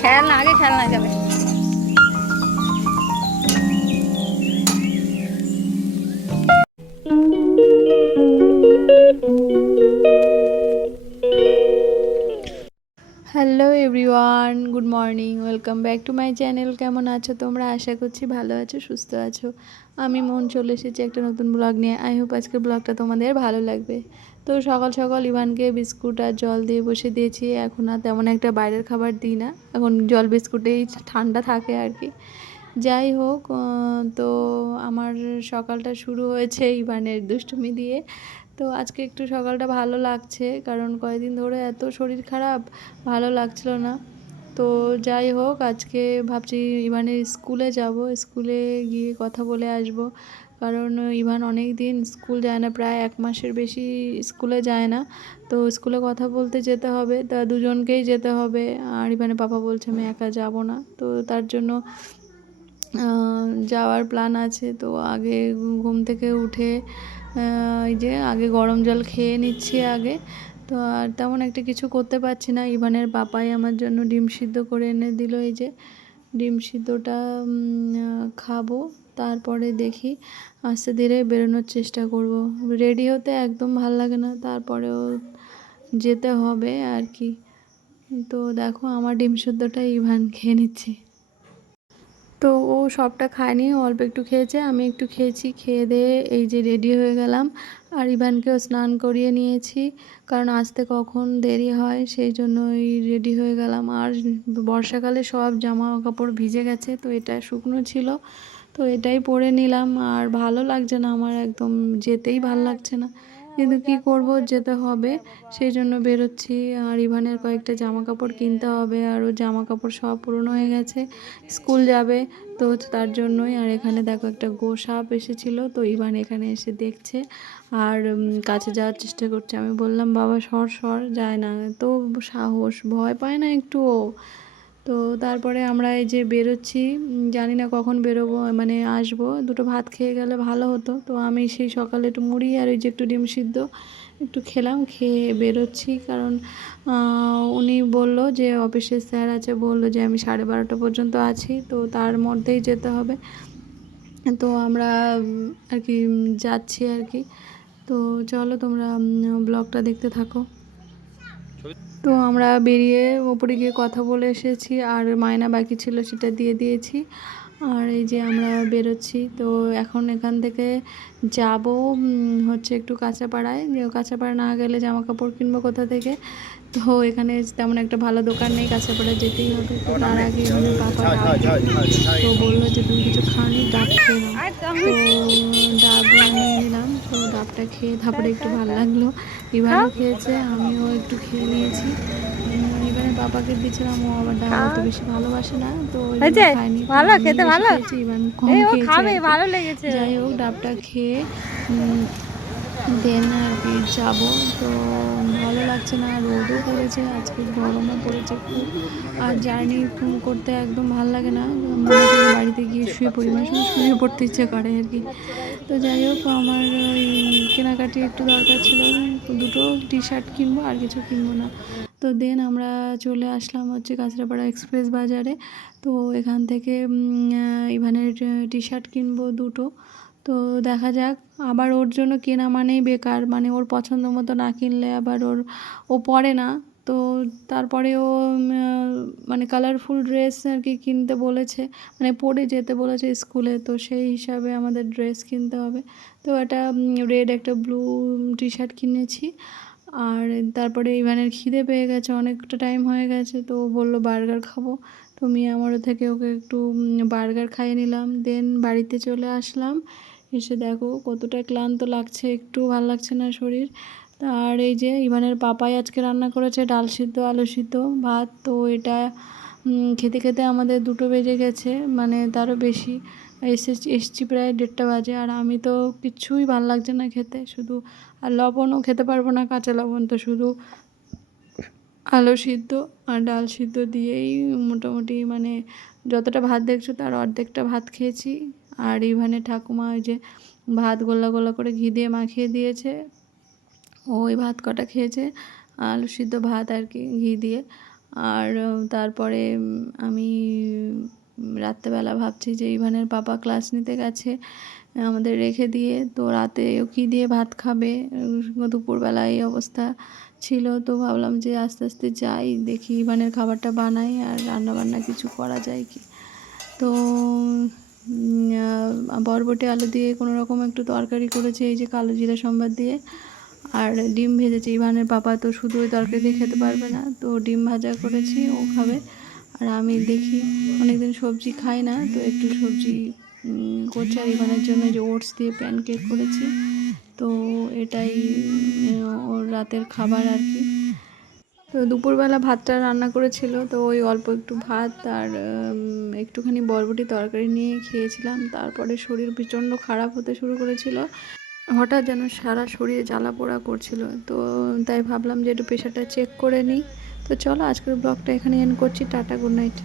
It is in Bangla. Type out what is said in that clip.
খেলনা আগে খেলনা যাবে। Welcome back to my channel কেমন আছো তোমরা? আশা করছি ভালো আছো, সুস্থ আছো। আমি মন চলে এসেছি একটা নতুন ব্লগ নিয়ে। আই হোপ আজকের ব্লগটা তোমাদের ভালো লাগবে। তো সকাল সকাল ইভানকে বিস্কুট আর জল দিয়ে বসে দিয়েছি। এখন আর তেমন একটা বাইরের খাবার দিই না। এখন জল বিস্কুটেই ঠান্ডা থাকে আর কি। যাই হোক তো আমার সকালটা শুরু হয়েছে ইভানের দুষ্টুমি দিয়ে। তো আজকে একটু সকালটা ভালো লাগছে। কারণ কয়েকদিন ধরে এত শরীর খারাপ, ভালো লাগছিল না। তো যাই হোক, আজকে ভাবছি ইভানের স্কুলে যাব। স্কুলে গিয়ে কথা বলে আসব। কারণ ইভান অনেক দিন স্কুল যায় না, প্রায় এক মাসের বেশি স্কুলে যায় না। তো স্কুলে কথা বলতে যেতে হবে, তা দুজনকেই যেতে হবে। আর ইভানের পাপা বলছে, আমি একা যাব না। তো তার জন্য যাওয়ার প্ল্যান আছে। তো আগে ঘুম থেকে উঠে এই যে আগে গরম জল খেয়ে নিচ্ছি আগে। তো আর তেমন একটা কিছু করতে পারছি না। ইভানের পাপাই আমার জন্য ডিম সিদ্ধ করে এনে দিল এই যে। ডিম সিদ্ধটা খাব, তারপরে দেখি আস্তে ধীরে বেরোনোর চেষ্টা করব। রেডি হতে একদম ভালো লাগে না, তারপরেও যেতে হবে আর কি। তো দেখো, আমার ডিম সিদ্ধটা ইভান খেয়ে নিচ্ছে। তো ও সবটা খায়নি অল্প একটু খেয়েছে, আমি একটু খেয়েছি, খেয়ে দিয়ে এই যে রেডি হয়ে গেলাম। আর ইভানকেও স্নান করিয়ে নিয়েছি, কারণ আসতে কখন দেরি হয়, সেই জন্যই রেডি হয়ে গেলাম। আর বর্ষাকালে সব জামা কাপড় ভিজে গেছে, তো এটা শুকনো ছিল, তো এটাই পরে নিলাম। আর ভালো লাগছে না আমার, একদম যেতেই ভালো লাগছে না। কিন্তু কি করব, যেতে হবে। সেই জন্য বেরোচ্ছি। আর ইভানের কয়েকটা জামা কাপড় কিনতে হবে। আর ওর জামা কাপড় সব পুরনো হয়ে গেছে। স্কুল যাবে তো তার জন্যই। আর এখানে দেখো একটা গো সাপ এসেছিল। তো ইভান এখানে এসে দেখছে। আর কাছে যাওয়ার চেষ্টা করছে। আমি বললাম, বাবা, সর সর। যায় না। তো সাহস, ভয় পায় না একটু ও তো তারপরে আমরা এই যে বেরোচ্ছি জানি না কখন বেরোবো মানে আসব। দুটো ভাত খেয়ে গেলে ভালো হতো। তো আমি সেই সকালে একটু মুড়ি আর ওই যে একটু ডিম সিদ্ধ একটু খেলাম, খেয়ে বেরোচ্ছি। কারণ উনি বলল যে অফিসের স্যার আছে, বলল যে আমি সাড়ে বারোটা পর্যন্ত আছি, তো তার মধ্যেই যেতে হবে। তো আমরা আর কি যাচ্ছি আর কি। তো চলো তোমরা ব্লগটা দেখতে থাকো। তো আমরা বেরিয়ে ওপরে গিয়ে কথা বলে এসেছি আর মায়না বাকি ছিল সেটা দিয়ে দিয়েছি। আর এই যে আমরা বেরোচ্ছি তো এখন এখান থেকে যাব হচ্ছে একটু কাঁচাপাড়ায়। যে কাঁচাপাড়া না গেলে জামা কাপড় কিনবো কোথা থেকে? তো এখানে তেমন একটা ভালো দোকান নেই কাঁচাপাড়া যেতেই হবে। তো তার আগে এখানে পাপা তো বলল যে তুমি কিছু খাওনি ডাব খেয়ে তো ডাব নিয়ে নিলাম। তো ডাবটা খেয়ে তারপরে একটু ভালো লাগল। এবারও খেয়েছে আমিও একটু খেয়ে নিয়েছি। এবারে বাবাকে দিয়েছিলাম ও আবার ডাব অত বেশি ভালোবাসে না তো খাইনি ভালো? খেতে ভালো? ইভান কম খেয়েছে। ভালো লেগেছে। যাই হোক ডাবটা খেয়ে দেন আর কি যাব। তো ভালো লাগছে না, রোদও পড়েছে, আজকে গরমও পড়েছে খুব। আর জার্নি করতে একদম ভালো লাগে না। বাড়িতে গিয়ে শুয়ে পড়ি মানে শুয়ে পড়তে ইচ্ছে করে আর কি। তো যাই হোক, আমার কেনাকাটি একটু দরকার ছিল দুটো টি শার্ট কিনবো, আর কিছু কিনবো না। তো দেন আমরা চলে আসলাম হচ্ছে কাঁচরাপাড়া এক্সপ্রেস বাজারে। তো এখান থেকে ইভানের টি শার্ট কিনবো দুটো। তো দেখা যাক। আবার ওর জন্য কেনা মানেই বেকার মানে ওর পছন্দ মতো না কিনলে আবার ওর, ও পরে না। তো তারপরে ও মানে কালারফুল ড্রেস আর কি কিনতে বলেছে মানে পরে যেতে বলেছে স্কুলে। তো সেই হিসাবে আমাদের ড্রেস কিনতে হবে। তো একটা রেড একটা ব্লু টি শার্ট কিনেছি। আর তারপরে ইভানের খিদে পেয়ে গেছে, অনেকটা টাইম হয়ে গেছে। তো বলল, বার্গার খাব। তো মিয়ামারো থেকে ওকে একটু বার্গার খাইয়ে নিলাম। দেন বাড়িতে চলে আসলাম। এসে দেখো কতটা ক্লান্ত লাগছে একটু ভালো লাগছে না শরীর। আর এই যে ইভানের পাপাই আজকে রান্না করেছে ডাল সিদ্ধ, আলু সিদ্ধ, ভাত। তো এটা খেতে খেতে আমাদের দুটো বেজে গেছে মানে তারও বেশি। এসে এসছি প্রায় দেড়টা বাজে আর আমি তো কিচ্ছুই ভালো লাগছে না খেতে। শুধু আর লবণও খেতে পারব না, কাঁচা লবণ তো শুধু আলু সিদ্ধ আর ডাল সিদ্ধ দিয়েই মোটামুটি মানে যতটা ভাত দেখছ তার অর্ধেকটা ভাত খেয়েছি। আর ইভানের ঠাকুমা ওই যে ভাত গোলা গোলা করে ঘি দিয়ে মাখিয়ে দিয়েছে। ওই ভাত কটা খেয়েছে, আলু সিদ্ধ ভাত আর কি ঘি দিয়ে। আর তারপরে আমি রাত্রেবেলা ভাবছি যে ইভানের পাপা ক্লাস নিতে গেছে, আমাদের রেখে দিয়ে, তো রাতে ও কী দিয়ে ভাত খাবে। দুপুরবেলা এই অবস্থা ছিল, তো ভাবলাম যে আস্তে আস্তে যাই, দেখি ইভানের খাবারটা বানাই আর রান্না বান্না কিছু করা যায় কি। তো বরবটি আলু দিয়ে কোনো রকম একটু তরকারি করেছে, এই যে কালো জিরা সম্বাদ দিয়ে। আর ডিম ভেজেছি, ইভানের পাপা তো শুধু ওই তরকারি দিয়ে খেতে পারবে না, তো ডিম ভাজা করেছি, ও খাবে। আর আমি দেখি, অনেকদিন সবজি খাই না, তো একটু সবজি করছি। আর ইভানের জন্য যে ওটস দিয়ে প্যানকেক করেছি, তো এটাই ওর রাতের খাবার আর কি। তো দুপুরবেলা ভাতটা রান্না করেছিল, তো ওই অল্প একটু ভাত আর একটুখানি বরবটি তরকারি নিয়ে খেয়েছিলাম। তারপরে শরীর প্রচণ্ড খারাপ হতে শুরু করেছিল। হঠাৎ যেন সারা শরীরে জ্বালা পোড়া করছিল, তো তাই ভাবলাম যে একটু প্রেশারটা চেক করে নিই। তো চলো আজকের ব্লগটা এখানে এন্ড করছি, টাটা গুড নাইট